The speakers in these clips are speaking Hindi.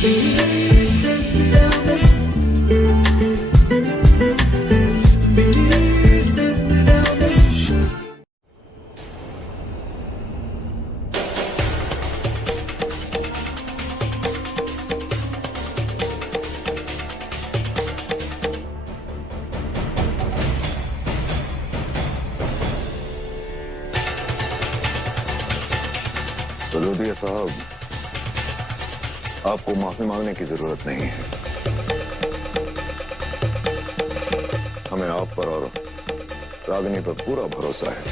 बलोदिया साहब, आपको माफी मांगने की जरूरत नहीं है। हमें आप पर और रागिनी पर पूरा भरोसा है।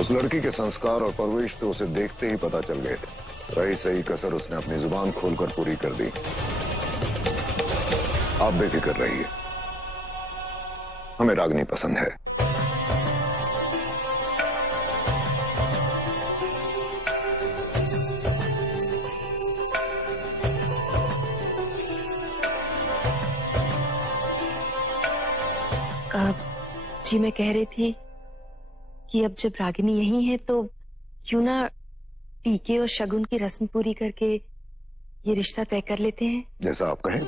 उस लड़की के संस्कार और परवरिश तो उसे देखते ही पता चल गए थे। रही सही कसर उसने अपनी जुबान खोलकर पूरी कर दी। आप बेफिक्र रहिए, हमें रागिनी पसंद है। जी मैं कह रही थी कि अब जब रागिनी यही है तो क्यों ना टीके और शगुन की रस्म पूरी करके ये रिश्ता तय कर लेते हैं। जैसा आप कहें।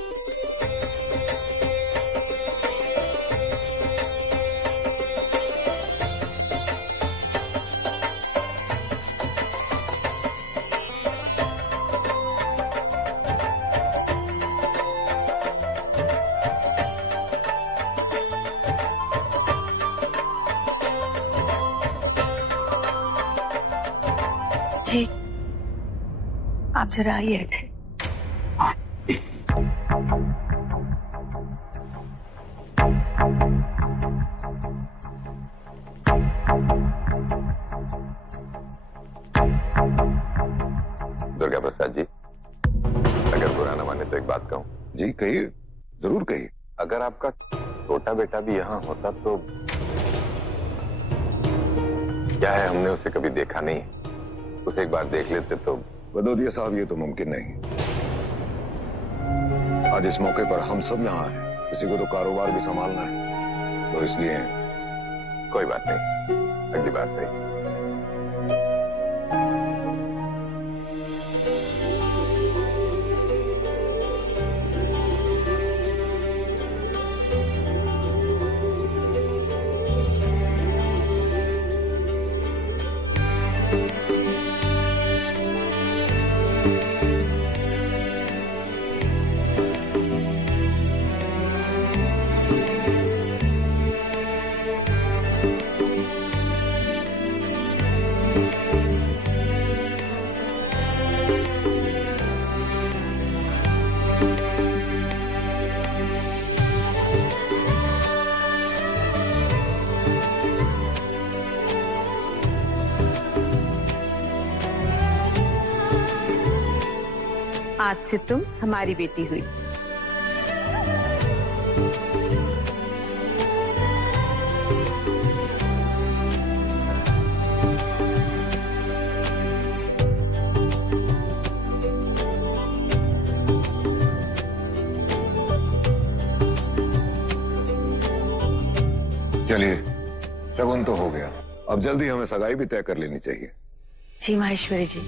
जी आप जरा आइए बैठे। दुर्गा प्रसाद जी, अगर बुरा न माने तो एक बात कहूं। जी कहिए, जरूर कहिए। अगर आपका छोटा बेटा भी यहाँ होता तो क्या है, हमने उसे कभी देखा नहीं, उसे एक बार देख लेते तो। बदौदिया साहब, ये तो मुमकिन नहीं। आज इस मौके पर हम सब यहाँ हैं, किसी को तो कारोबार भी संभालना है, तो इसलिए कोई बात नहीं, अगली बार सही। आज से तुम हमारी बेटी हुई। चलिए, शगुन तो हो गया, अब जल्दी हमें सगाई भी तय कर लेनी चाहिए। जी माहेश्वरी जी,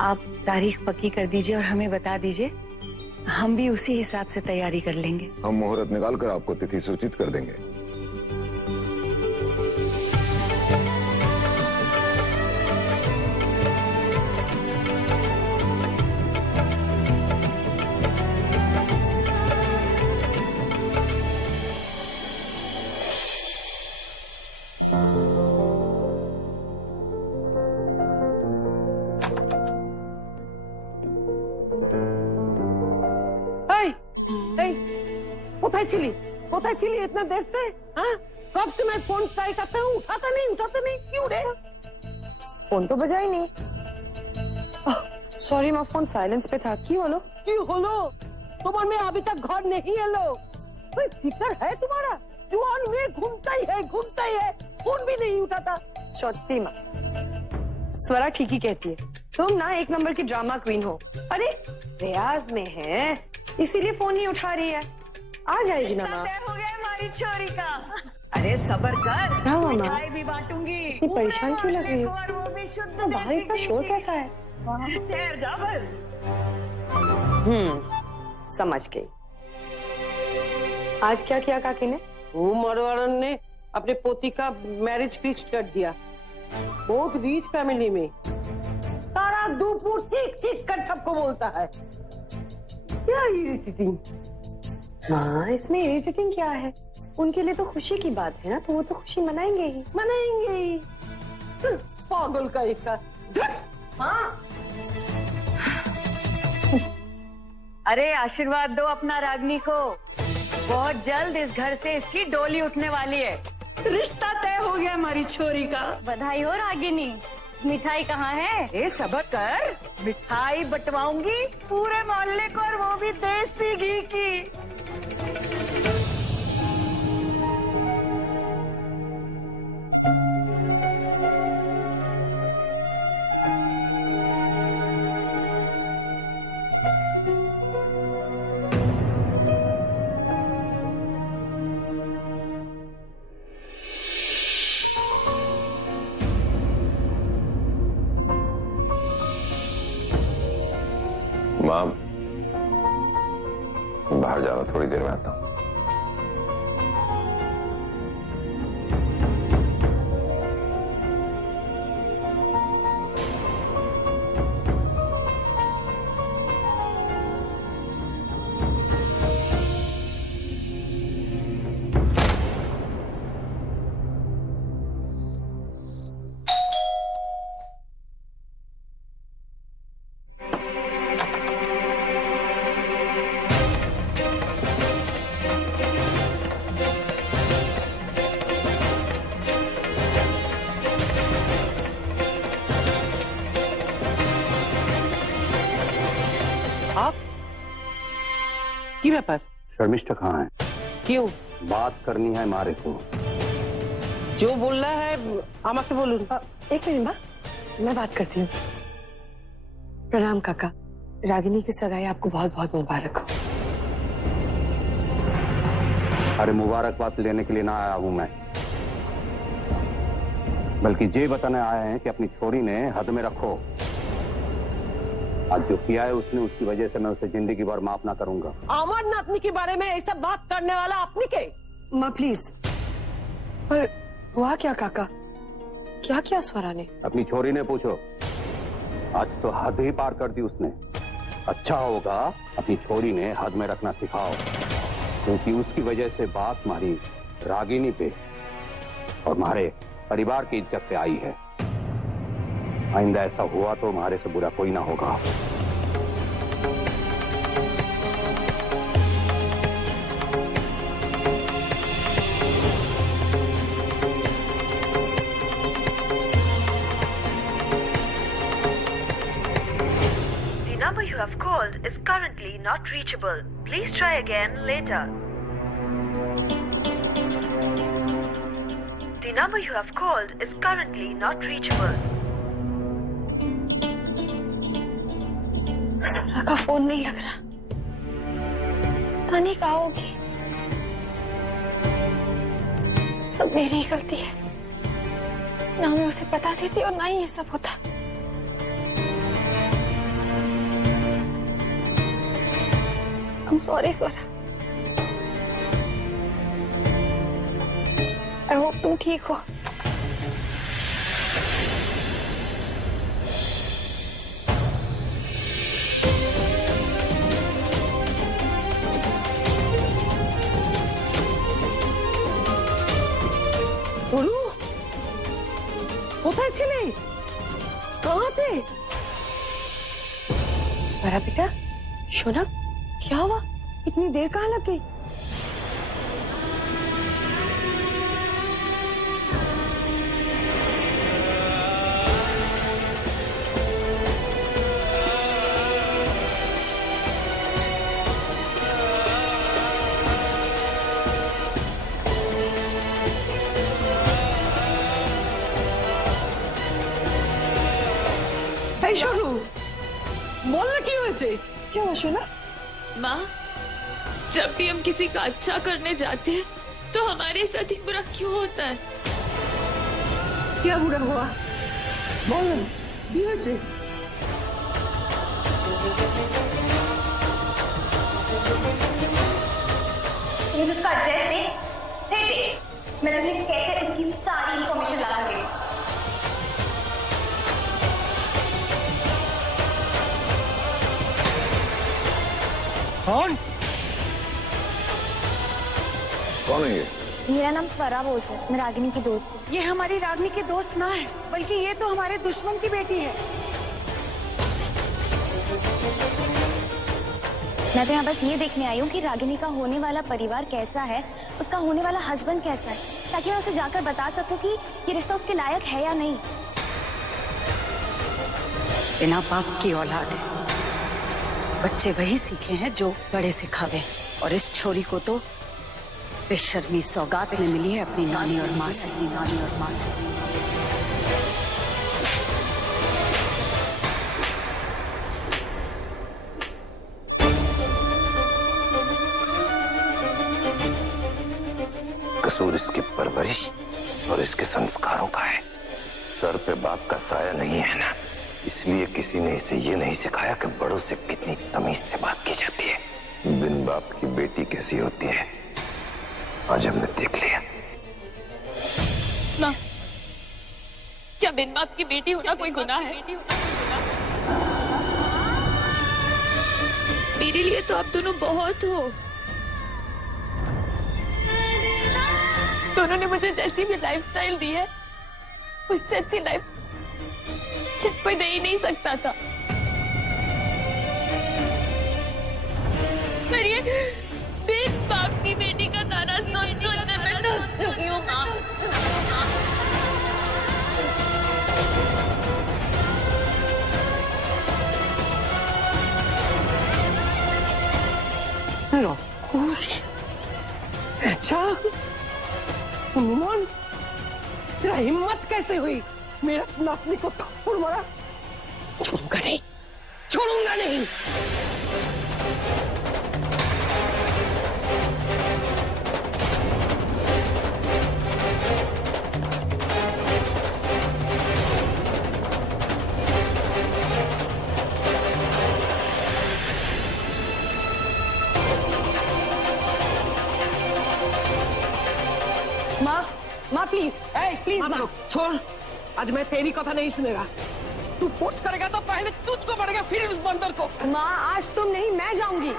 आप तारीख पक्की कर दीजिए और हमें बता दीजिए, हम भी उसी हिसाब से तैयारी कर लेंगे। हम मुहूर्त निकालकर आपको तिथि सूचित कर देंगे। कोথায় ছিলি इतना देर से? हाँ? कब से मैं फोन ट्राई करता हूँ, उठाता नहीं, क्यों रे? फोन तो बजा ही नहीं। सॉरी, मैं फोन साइलेंस पे था। क्यों होलो? तुम्हारे में अभी तक घर नहीं है लो। कोई फिक्र है तुम्हारा? जुआन में घूमता ही है, फोन भी नहीं उठाता। सत्ती माँ, स्वरा ठीक ही कहती है, तुम ना एक नंबर की ड्रामा क्वीन हो। अरे रियाज में है, इसीलिए फोन नहीं उठा रही है। आ जाएगी ना माँ। हो गया हमारी छोरी का। अरे सबर कर, क्या हुआ माँ? मिठाई भी बांटूंगी। इतनी परेशान क्यों लग रही हो? वो भी शुद्ध बाहर इतना शोर कैसा है? ठहर जा बस। समझ गई। आज क्या किया काकी ने? वो मरवारन ने अपने पोती का मैरिज फिक्स कर दिया। बहुत रीच फैमिली में तारा दूपू चीख चीख कर सबको बोलता है। क्या इरिटेटिंग। माँ, इसमें इरिटेटिंग क्या है? उनके लिए तो खुशी की बात है ना, तो वो तो खुशी मनाएंगे ही। मनाएंगे ही। पागल का एक का। अरे आशीर्वाद दो अपना रागनी को। बहुत जल्द इस घर से इसकी डोली उठने वाली है। रिश्ता तय हो गया हमारी छोरी का। बधाई हो रागिनी। मिठाई कहाँ है? ए सबर कर, मिठाई बंटवाऊंगी पूरे मोहल्ले को, और वो भी देसी घी की। माँ, बाहर जा रहा हूं, थोड़ी देर में आता हूँ। आप की व्यापार? शर्मिष्ठा कहाँ है? क्यों? बात करनी है मारे को। जो बोलना है आमा के बोलूं? एक मिनट माँ, मैं बात करती हूँ। प्रणाम काका। रागिनी की सगाई आपको बहुत बहुत मुबारक हो। अरे मुबारकबाद लेने के लिए ना आया हूँ मैं, बल्कि ये बताने आए हैं कि अपनी छोरी ने हद में रखो। आज जो किया है उसने, उसकी वजह से मैं उसे जिंदगी भर माफ ना करूंगा। आमद नातनी के बारे में ऐसा बात करने वाला अपनी के? माँ प्लीज। पर हुआ क्या काका? क्या किया स्वरा ने? अपनी छोरी ने पूछो। आज तो हद ही पार कर दी उसने। अच्छा होगा अपनी छोरी ने हद में रखना सिखाओ, क्योंकि उसकी वजह से बात हमारी रागिनी पे और हमारे परिवार की इज्जत पे आई है। आइंदा ऐसा हुआ तो हमारे से बुरा कोई ना होगा। The number you have called is currently not reachable. Please try again later. The number you have called is currently not reachable. स्वरा का फोन नहीं लग रहा। पता नहीं कहाँ होगी। सब मेरी ही गलती है। ना मैं उसे बता देती और ना ही ये सब होता। I'm sorry Swara. I hope तुम ठीक हो। बोलू কোথায় ছিলে? कहाँ थे? स्वरा बेटा, शोना, क्या हुआ? इतनी देर कहाँ लग गई? এই শোনো, বল না কি হয়েছে? क्या हुआ शोना? माँ, जब भी हम किसी का अच्छा करने जाते हैं तो हमारे साथ ही बुरा क्यों होता है? क्या बुरा हुआ? বল না কি হয়েছে? मुझे उसका एड्रेस दे, मैं तुझे कैसे उसकी सारी इंफॉर्मेशन ला दूंगी। कौन कौन है ये? मेरा नाम स्वरा बोस है, मैं रागिनी की दोस्त हूँ। ये हमारी रागनी की दोस्त ना है, बल्कि ये तो हमारे दुश्मन की बेटी है। मैं तो यहाँ बस ये देखने आई हूँ कि रागिनी का होने वाला परिवार कैसा है, उसका होने वाला हस्बैंड कैसा है, ताकि मैं उसे जाकर बता सकूँ कि ये रिश्ता उसके लायक है या नहीं। बिना बाप की औलाद है, बच्चे वही सीखे हैं जो बड़े सिखावे, और इस छोरी को तो बेशर्मी सौगात में मिली है अपनी नानी और माँ से। कसूर इसकी परवरिश और इसके संस्कारों का है। सर पे बाप का साया नहीं है ना, इसलिए किसी ने इसे ये नहीं सिखाया कि बड़ों से कितनी तमीज से बात की जाती है। बिन बाप की बेटी कैसी होती है, आज हमने देख लिया। माँ, क्या बिन बाप की बेटी होना कोई गुनाह है? मेरे लिए तो आप दोनों बहुत हो। दोनों ने मुझे जैसी भी लाइफस्टाइल दी है, उससे अच्छी लाइफ शायद कोई दे ही नहीं सकता था। पर ये बिन बाप की बेटी का ताना सुन के मैं थक चुकी हूँ माँ। अच्छा मोहन, तेरा हिम्मत कैसे हुई मेरा नातनी को थप्पड़ मारा? छोड़ूंगा नहीं, छोड़ूंगा नहीं। माँ प्लीज, प्लीज माँ छोड़, आज मैं तेरी कथा नहीं सुनेगा। तू फोर्स करेगा तो पहले तुझको पड़ेगा, फिर उस बंदर को। माँ, आज तुम नहीं, मैं जाऊंगी।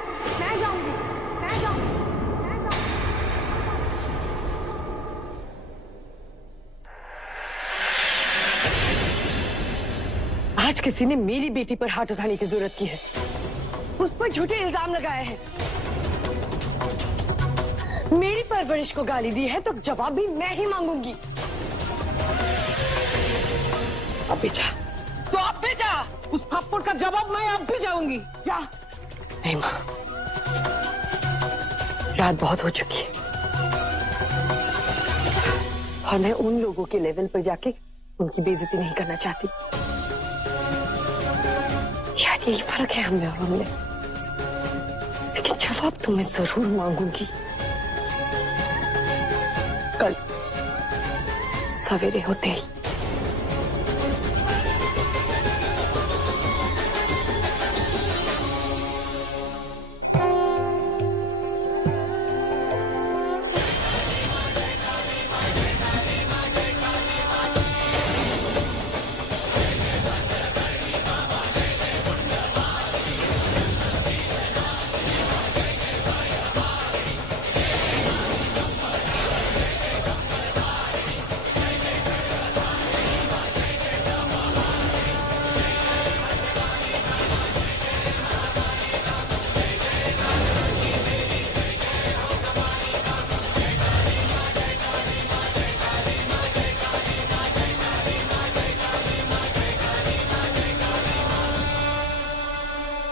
आज किसी ने मेरी बेटी पर हाथ उठाने की जरूरत की है, उस पर झूठे इल्जाम लगाए हैं, मेरी परवरिश को गाली दी है, तो जवाब भी मैं ही मांगूंगी। अब भी जा, तो अब भी जा, उस थप्पड़ का जवाब मैं अब भी जाऊंगी। जा। नहीं माँ, रात बहुत हो चुकी है और मैं उन लोगों के लेवल पर जाके उनकी बेइज्जती नहीं करना चाहती। शायद यही फर्क है हमने और उनमें, लेकिन जवाब तो मैं जरूर मांगूंगी। कल सवेरे होते ही।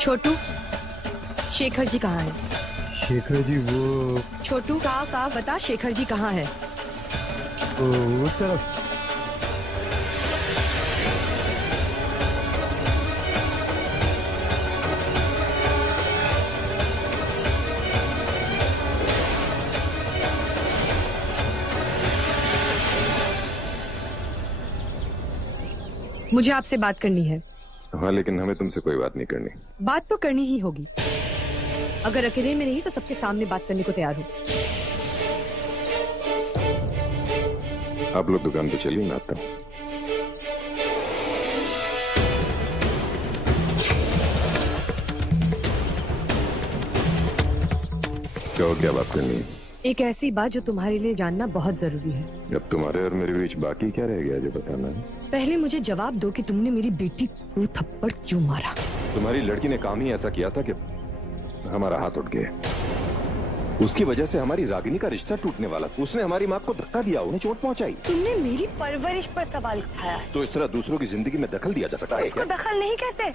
छोटू, शेखर जी कहाँ है? शेखर जी वो छोटू का बता, शेखर जी कहाँ है? उस तरफ। मुझे आपसे बात करनी है। हाँ, लेकिन हमें तुमसे कोई बात नहीं करनी। बात तो करनी ही होगी। अगर अकेले में नहीं तो सबके सामने बात करने को तैयार हूँ। आप लोग दुकान पे चलिए, मैं आता हूँ। कहो, क्या बात करनी है? एक ऐसी बात जो तुम्हारे लिए जानना बहुत जरूरी है। अब तुम्हारे और मेरे बीच बाकी क्या रह गया जो बताना है? पहले मुझे जवाब दो कि तुमने मेरी बेटी को थप्पड़ क्यों मारा? तुम्हारी लड़की ने काम ही ऐसा किया था कि हमारा हाथ उठ गया। उसकी वजह से हमारी रागिनी का रिश्ता टूटने वाला था। उसने हमारी माँ को धक्का दिया, उन्हें चोट पहुंचाई। तुमने मेरी परवरिश पर सवाल उठाया है। तो इस तरह दूसरों की जिंदगी में दखल दिया जा सकता है? इसको दखल नहीं कहते,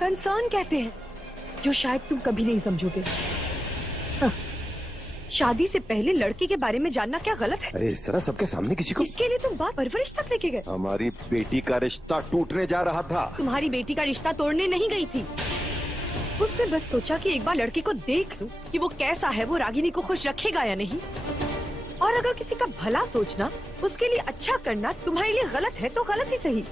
कंसर्न कहते हैं, जो शायद तुम कभी नहीं समझोगे। हाँ। शादी से पहले लड़के के बारे में जानना क्या गलत है? अरे इस तरह सबके सामने किसी को? इसके लिए तुम बात परवरिश तक लेके गए। हमारी बेटी का रिश्ता टूटने जा रहा था। तुम्हारी बेटी का रिश्ता तोड़ने नहीं गई थी। उसने बस सोचा कि एक बार लड़के को देख लूं कि वो कैसा है, वो रागिनी को खुश रखेगा या नहीं। और अगर किसी का भला सोचना, उसके लिए अच्छा करना तुम्हारे लिए गलत है तो गलत ही सही।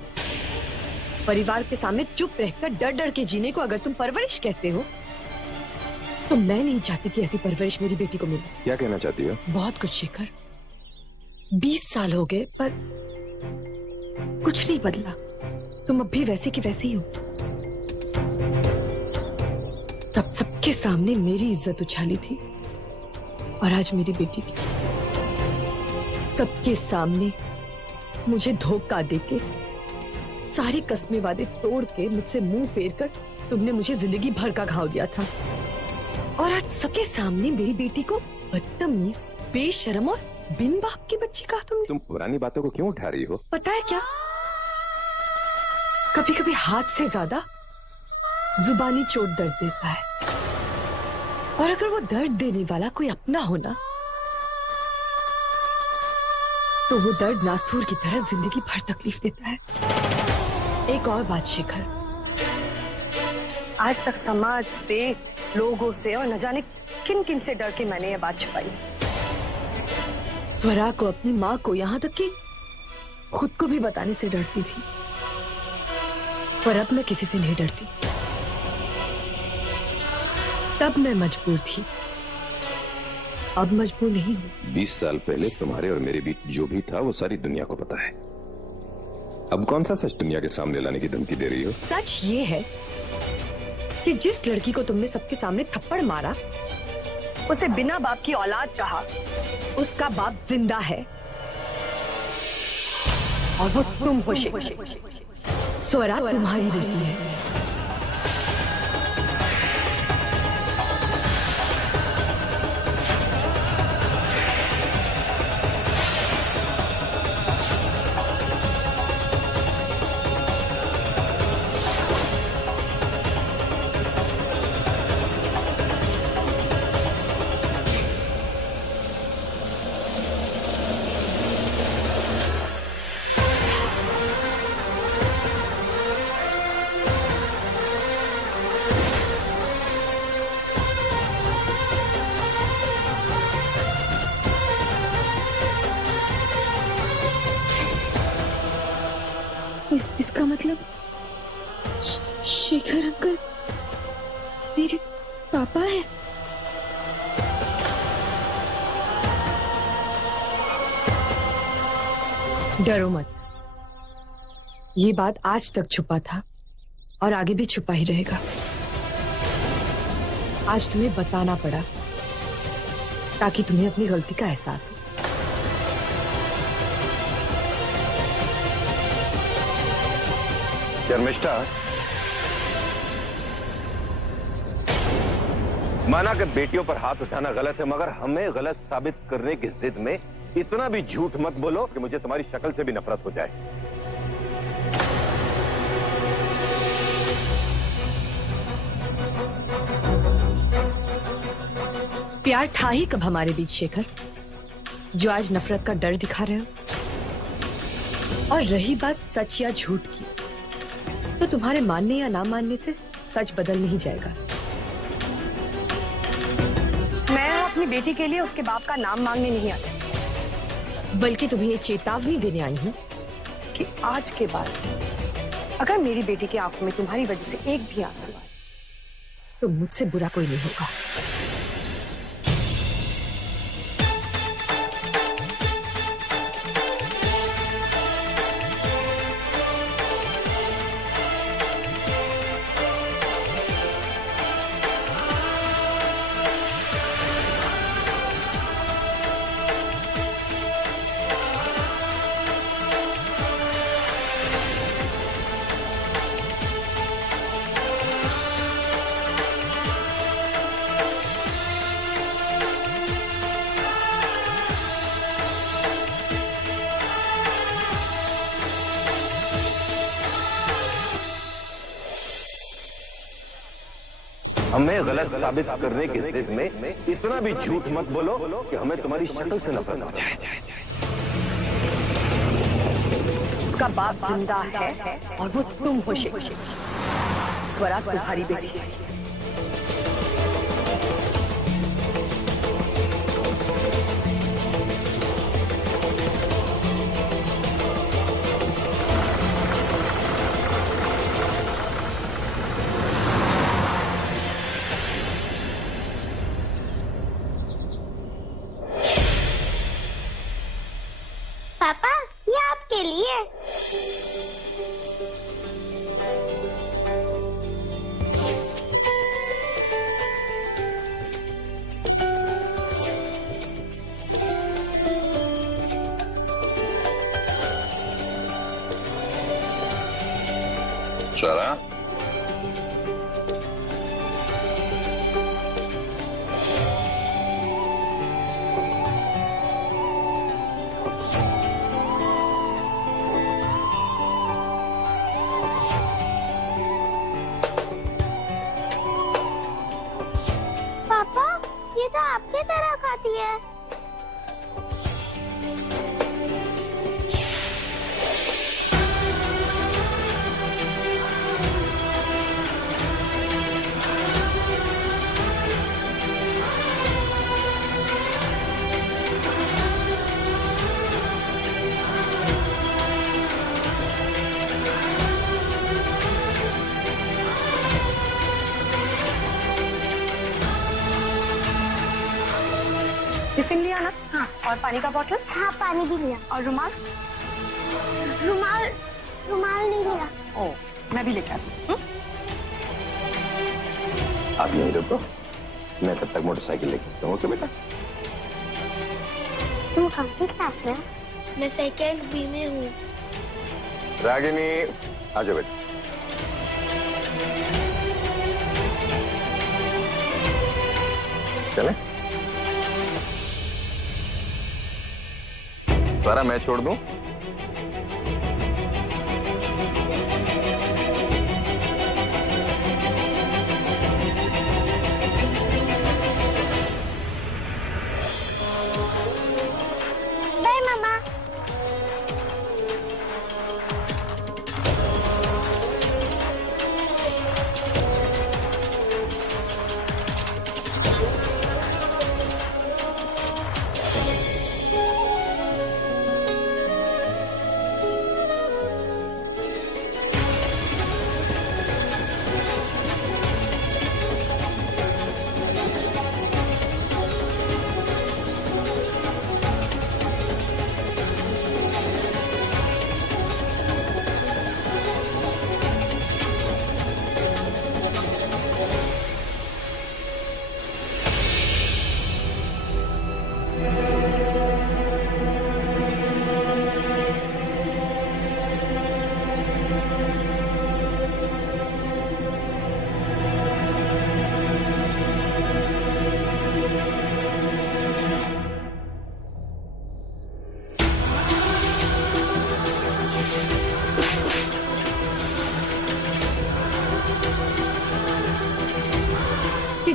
परिवार के सामने चुप रहकर डर डर के जीने को अगर तुम परवरिश कहते हो तो मैं नहीं चाहती कि ऐसी परवरिश मेरी बेटी को मिले। क्या कहना चाहती हो? बहुत कुछ शेखर, 20 साल हो गए पर कुछ नहीं बदला। तुम अब भी वैसे की वैसे ही हो। तब सबके सामने मेरी इज्जत उछाली थी और आज मेरी बेटी की। सबके सामने मुझे धोखा देके, सारे कस्मे वादे तोड़ के, मुझसे मुंह फेर कर तुमने मुझे जिंदगी भर का घाव दिया था। और आज सबके सामने मेरी बेटी को बदतमीज, बेशर्म और बिन बाप की बच्ची कहा तुमने। तुम पुरानी बातों को क्यों उठा रही हो? पता है क्या, कभी कभी हाथ से ज्यादा जुबानी चोट दर्द देता है। और अगर वो दर्द देने वाला कोई अपना हो ना, तो वो दर्द नासूर की तरह जिंदगी भर तकलीफ देता है। एक और बात शेखर, आज तक समाज से, लोगों से और न जाने किन किन से डर के मैंने ये बात छुपाई। स्वरा को, अपनी माँ को, यहाँ तक कि खुद को भी बताने से डरती थी। पर अब मैं किसी से नहीं डरती। तब मैं मजबूर थी, अब मजबूर नहीं हूँ। 20 साल पहले तुम्हारे और मेरे बीच जो भी था वो सारी दुनिया को पता है। अब कौन सा सच दुनिया के सामने लाने की धमकी दे रही हो? सच ये है कि जिस लड़की को तुमने सबके सामने थप्पड़ मारा, उसे बिना बाप की औलाद कहा, उसका बाप जिंदा है और वो तुम हो शेखर। स्वरा तुम्हारी बेटी है। इसका मतलब शेखर अंकल मेरे पापा है। डरो मत, ये बात आज तक छुपा था और आगे भी छुपा ही रहेगा। आज तुम्हें बताना पड़ा ताकि तुम्हें अपनी गलती का एहसास हो। शर्मिष्ठा, माना कि बेटियों पर हाथ उठाना गलत है, मगर हमें गलत साबित करने की जिद में इतना भी झूठ मत बोलो कि मुझे तुम्हारी शक्ल से भी नफरत हो जाए। प्यार था ही कब हमारे बीच शेखर, जो आज नफरत का डर दिखा रहे हो? और रही बात सच या झूठ की, तो तुम्हारे मानने या ना मानने से सच बदल नहीं जाएगा। मैं अपनी बेटी के लिए उसके बाप का नाम मांगने नहीं आई, बल्कि तुम्हें ये चेतावनी देने आई हूँ कि आज के बाद अगर मेरी बेटी की आंखों में तुम्हारी वजह से एक भी आंसू आए तो मुझसे बुरा कोई नहीं होगा। हमें गलत साबित करने की जिद में इतना भी झूठ मत बोलो कि हमें तुम्हारी शक्ल से नफरत हो जाए। उसका बाप जिंदा है और वो तुम हो शेखर। स्वरा तुम्हारी बेटी है। पापा, ये आपके लिए। स्वरा, पापा, ये तो आपकी तरह खाती है। टिफिन लिया ना? हाँ। और पानी का बोतल? हाँ, पानी भी लिया। और रुमाल? रुमाल नहीं लिया। ओ, मैं भी लेकर आती हूँ। आप यहीं रुको, मैं तब तक मोटरसाइकिल लेके ओके बेटा? तुम कौन सी क्लास में? मैं सेकेंड बी में हूँ। रागिनी, आ जाओ बेटा। चले? स्वरा, मैं छोड़ दूं? बाय मामा।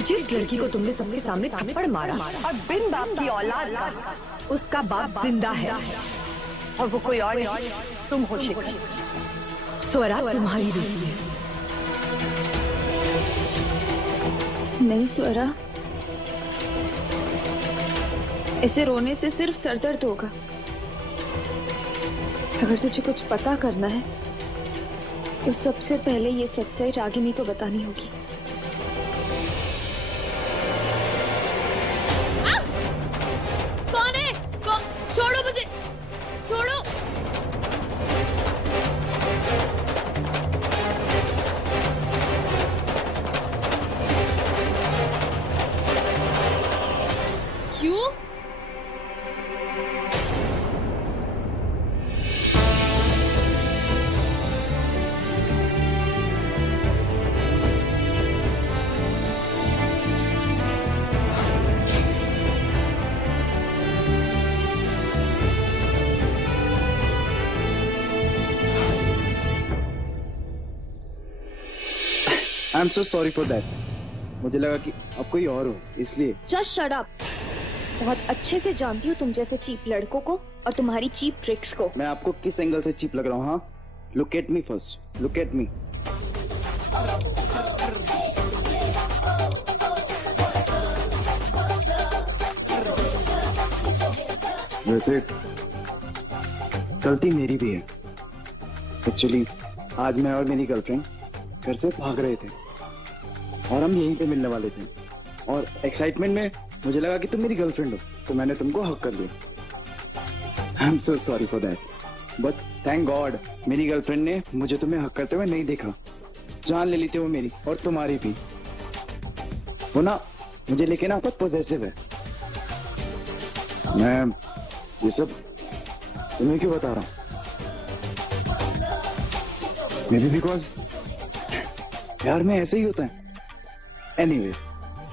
जिस लड़की को तुमने सबके सामने थप्पड़ मारा और बिन बाप की औलाद का, उसका बाप जिंदा है और वो कोई और नहीं, तुम हो शेखर। स्वरा तुम्हारी बेटी है। नहीं स्वरा, इसे रोने से सिर्फ सरदर्द होगा। अगर तुझे कुछ पता करना है तो सबसे पहले ये सच्चाई रागिनी को बतानी होगी। कौन है? छोड़ो मुझे, छोड़ो। क्यों? I am so sorry for that. मुझे लगा कि आप कोई और हो, इसलिए। Just shut up. बहुत अच्छे से जानती हूँ तुम जैसे चीप लड़कों को और तुम्हारी चीप ट्रिक्स को। मैं आपको किस एंगल से चीप लग रहा हूँ? हाँ, look at me first, look at me. वैसे गलती मेरी भी है। एक्चुअली आज मैं और मेरी गर्लफ्रेंड घर से भाग रहे थे और हम यहीं पे मिलने वाले थे, और एक्साइटमेंट में मुझे लगा कि तुम मेरी गर्लफ्रेंड हो, तो मैंने तुमको हक कर लिया। I am so sorry for that, but thank God मेरी गर्लफ्रेंड ने मुझे तुम्हें हक करते हुए नहीं देखा। जान ले ली थी वो मेरी और तुम्हारी भी। वो ना मुझे लेके ना बहुत पॉसेसिव है। मैं ये सब तुम्हें क्यों बता रहा हूँ? मे बी बिकॉज प्यार में ऐसे ही होता है। Anyways,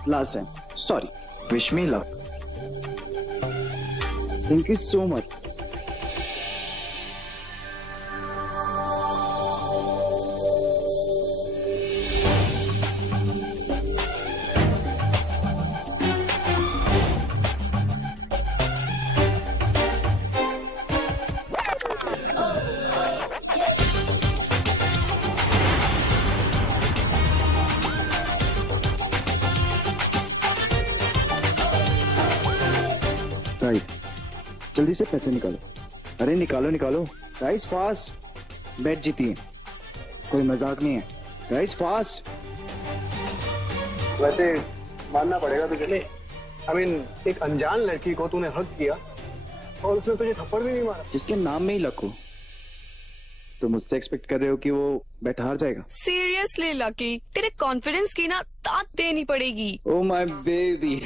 last time sorry, wish me luck. Thank you so much. Guys जल्दी से पैसे निकालो। अरे निकालो निकालो गाइस, फास्ट। बैट जीती है, कोई मजाक नहीं है गाइस, फास्ट। वैसे मानना पड़ेगा तुझे, आई मीन एक अनजान लड़की को तूने हक किया और उसने तुझे थप्पड़ भी नहीं मारा। जिसके नाम में ही लक हो, तो मुझसे एक्सपेक्ट कर रहे हो कि वो बैट हार जाएगा? सीरियसली लकी, तेरे कॉन्फिडेंस की ना दाद देनी पड़ेगी। Oh my baby.